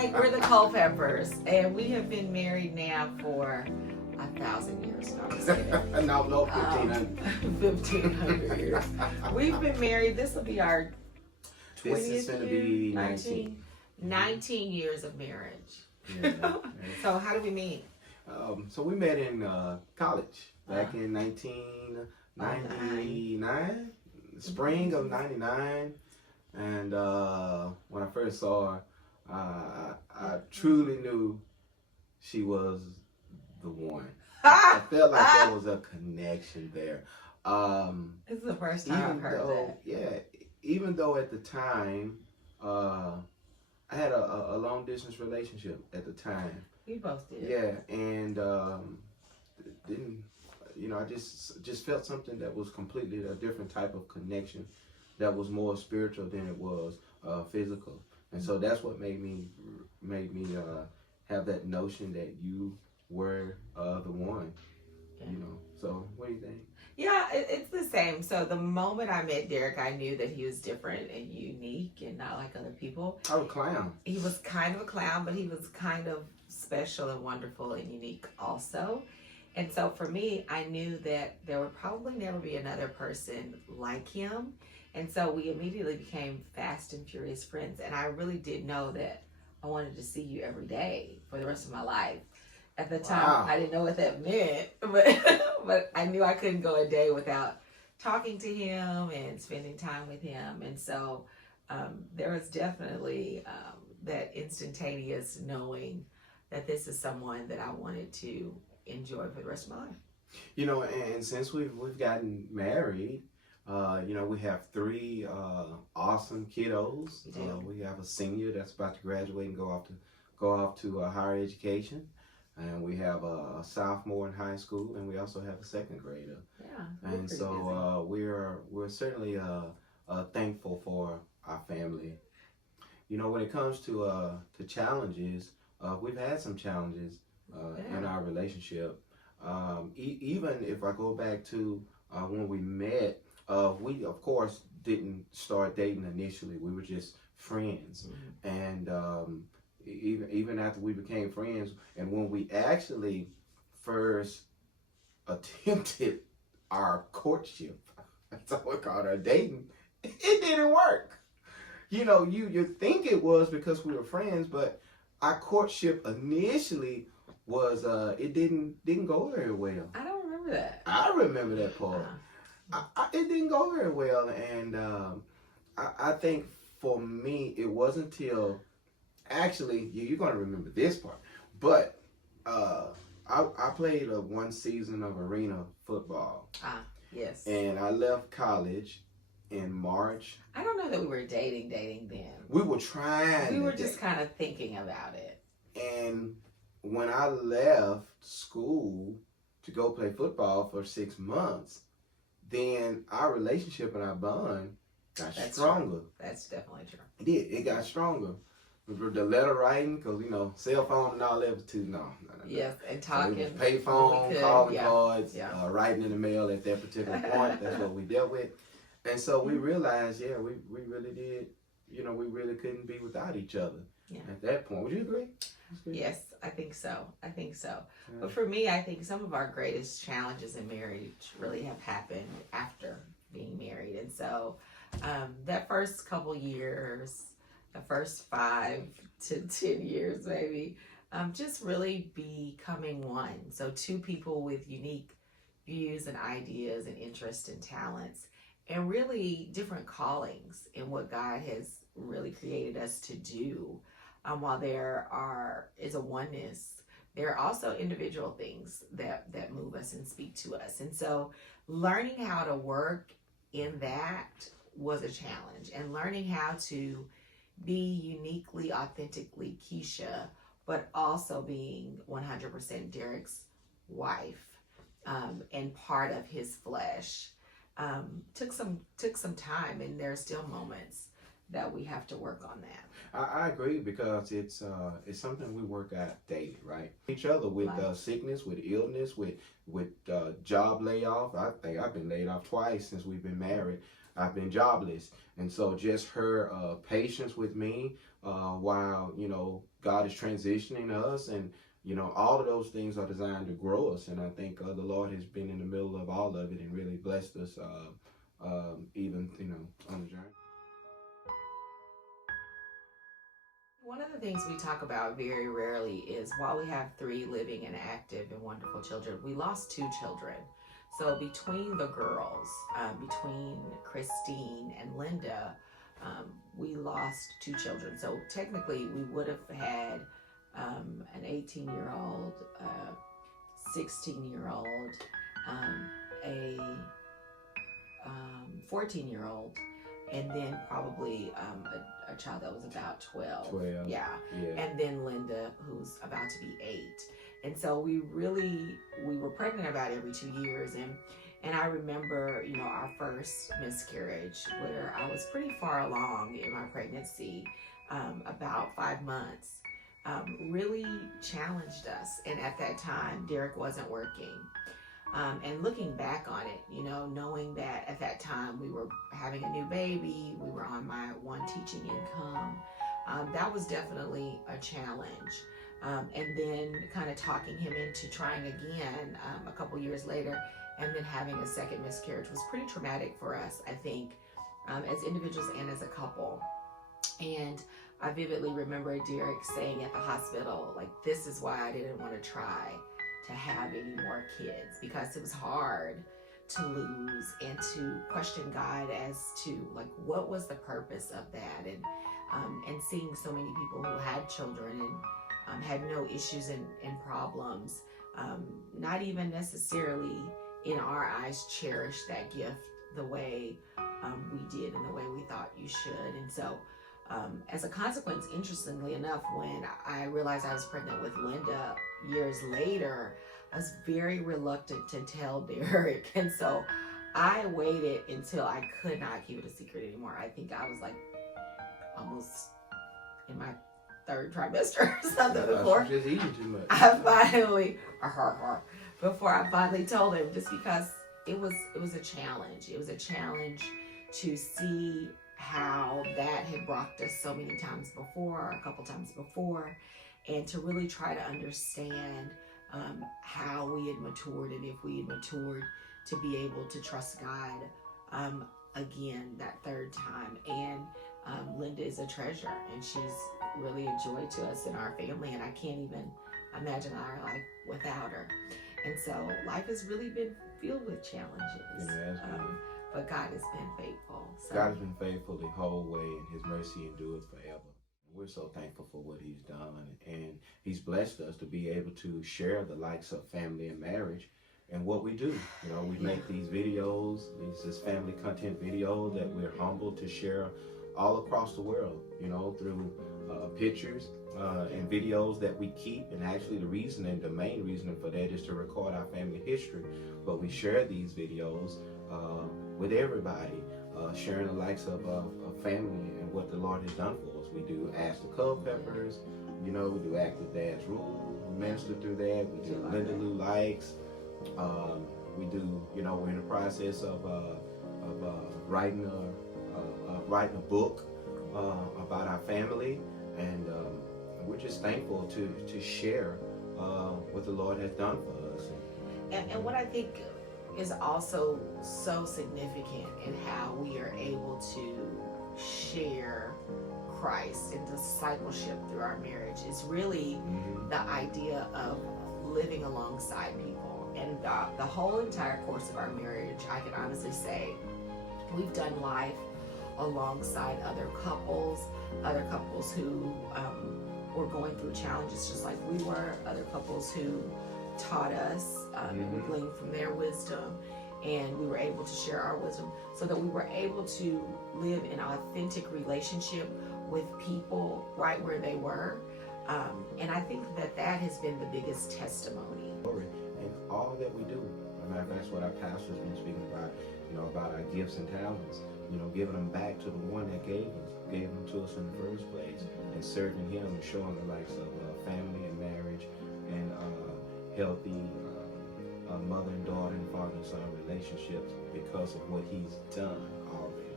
Hi, we're the Culpeppers, and we have been married now for 1,000 years. No, I'm just kidding. No, 1,500. 1,500 years. We've been married. This will be our 20th This is going to be 19. 19 years of marriage. Yeah. So how did we meet? So we met in college back in 1999, spring of 99. And when I first saw her, I truly knew she was the one. I felt like there was a connection there. This is the first time I've heard that. Yeah, even though at the time, I had a long distance relationship at the time. We both did. Yeah, and didn't, I just felt something that was completely a different type of connection, that was more spiritual than it was physical, and so that's what made me have that notion that you were the one. Yeah. So what do you think? Yeah, it's the same. So the moment I met Derrick, I knew that he was different and unique and not like other people. Oh, a clown. He was kind of a clown, but he was kind of special and wonderful and unique also. And so for me, I knew that there would probably never be another person like him. And so we immediately became fast and furious friends. And I really did know that I wanted to see you every day for the rest of my life. At the time, wow. I didn't know what that meant, but I knew I couldn't go a day without talking to him and spending time with him. And so there was definitely that instantaneous knowing that this is someone that I wanted to enjoy for the rest of my life. And since we've gotten married, we have 3 awesome kiddos. We have a senior that's about to graduate and go off to higher education. And we have a sophomore in high school, and we also have a 2nd grader. Yeah. And so we're certainly thankful for our family. When it comes to challenges, we've had some challenges in our relationship. Even if I go back to when we met, we of course didn't start dating initially. We were just friends, and even after we became friends, and when we actually first attempted our courtship, that's what we called our dating, it didn't work. You think it was because we were friends, but our courtship initially was it didn't go very well. I don't remember that. I remember that part. It didn't go very well, and I think for me it wasn't until actually, you're going to remember this part, but I played 1 season of arena football. Yes. And I left college in March. I don't know that we were dating then. We were trying. We were just kind of thinking about it. And when I left school to go play football for 6 months, then our relationship and our bond got stronger. True. That's definitely true. It did. It got stronger. The letter writing, because cell phone and all that was too no. Yes, and talking. So pay phone, calling cards, writing in the mail at that particular point. That's what we dealt with, and so we realized, we really did. We really couldn't be without each other at that point. Would you agree? Yes, I think so. Yeah. But for me, I think some of our greatest challenges in marriage really have happened after being married, and so that first couple years. The first 5 to 10 years, maybe, just really becoming one. So 2 people with unique views and ideas and interests and talents, and really different callings in what God has really created us to do. While there is a oneness, there are also individual things that move us and speak to us. And so learning how to work in that was a challenge, and learning how to be uniquely, authentically Keisha, but also being 100% Derrick's wife and part of his flesh. Took some time, and there are still moments that we have to work on that. I agree, because it's something we work out daily, right? Each other with sickness, with illness, with job layoff. I think I've been laid off twice since we've been married. I've been jobless. And so just her patience with me while, you know, God is transitioning us, and, you know, all of those things are designed to grow us. And I think the Lord has been in the middle of all of it and really blessed us even, you know, on the journey. One of the things we talk about very rarely is while we have 3 living and active and wonderful children, we lost 2 children. So between the girls, between Christine and Linda, we lost 2 children. So technically we would have had an 18-year-old, 16-year-old, a 14-year-old, and then probably a child that was about 12. Yeah. And then Linda, who's about to be 8. And so we were pregnant about every 2 years. And I remember, you know, our first miscarriage, where I was pretty far along in my pregnancy, about 5 months, really challenged us. And at that time, Derrick wasn't working. And looking back on it, you know, knowing that at that time we were having a new baby, we were on my one teaching income, that was definitely a challenge. And then kind of talking him into trying again a couple years later, and then having a second miscarriage was pretty traumatic for us, I think, as individuals and as a couple. And I vividly remember Derrick saying at the hospital, like, this is why I didn't want to try to have any more kids, because it was hard to lose and to question God as to, like, what was the purpose of that, and seeing so many people who had children and had no issues and problems, not even necessarily in our eyes cherish that gift the way we did and the way we thought you should. And so as a consequence, interestingly enough, when I realized I was pregnant with Linda years later, I was very reluctant to tell Derrick. And so I waited until I could not keep it a secret anymore. I think I was like almost in my 3rd trimester or something before just eating too much. Before I finally told him, just because it was a challenge. It was a challenge to see how that had rocked us so many times before, a couple times before, and to really try to understand how we had matured, and if we had matured to be able to trust God again that 3rd time. And Linda is a treasure, and she's really a joy to us and our family, and I can't even imagine our life without her. And so life has really been filled with challenges. But God has been faithful. So. God has been faithful the whole way, and His mercy endures forever. We're so thankful for what He's done, and He's blessed us to be able to share the likes of family and marriage and what we do. You know, we make these videos, this family content videos that we're humbled to share all across the world, you know, through pictures and videos that we keep. And actually the reason, and the main reason for that, is to record our family history. But we share these videos with everybody, sharing the likes of family and what the Lord has done for us. We do Ask the Culpeppers, you know, we do Active Dad's Rule, we minister through that. We do Linda Lou Likes. We do, you know, we're in the process of writing a book about our family, and we're just thankful to share what the Lord has done for us. And what I think is also so significant in how we are able to share Christ and discipleship through our marriage is really the idea of living alongside people. And the whole entire course of our marriage, I can honestly say, we've done life alongside other couples who were going through challenges just like we were, other couples who taught us, and we gleaned from their wisdom, and we were able to share our wisdom, so that we were able to live in authentic relationship with people right where they were. And I think that has been the biggest testimony. And all that we do, that's what our pastor's been speaking about, you know, about our gifts and talents, you know, giving them back to the one that gave them to us in the first place, and serving Him and showing the likes of family and marriage and healthy mother and daughter and father and son relationships because of what He's done already.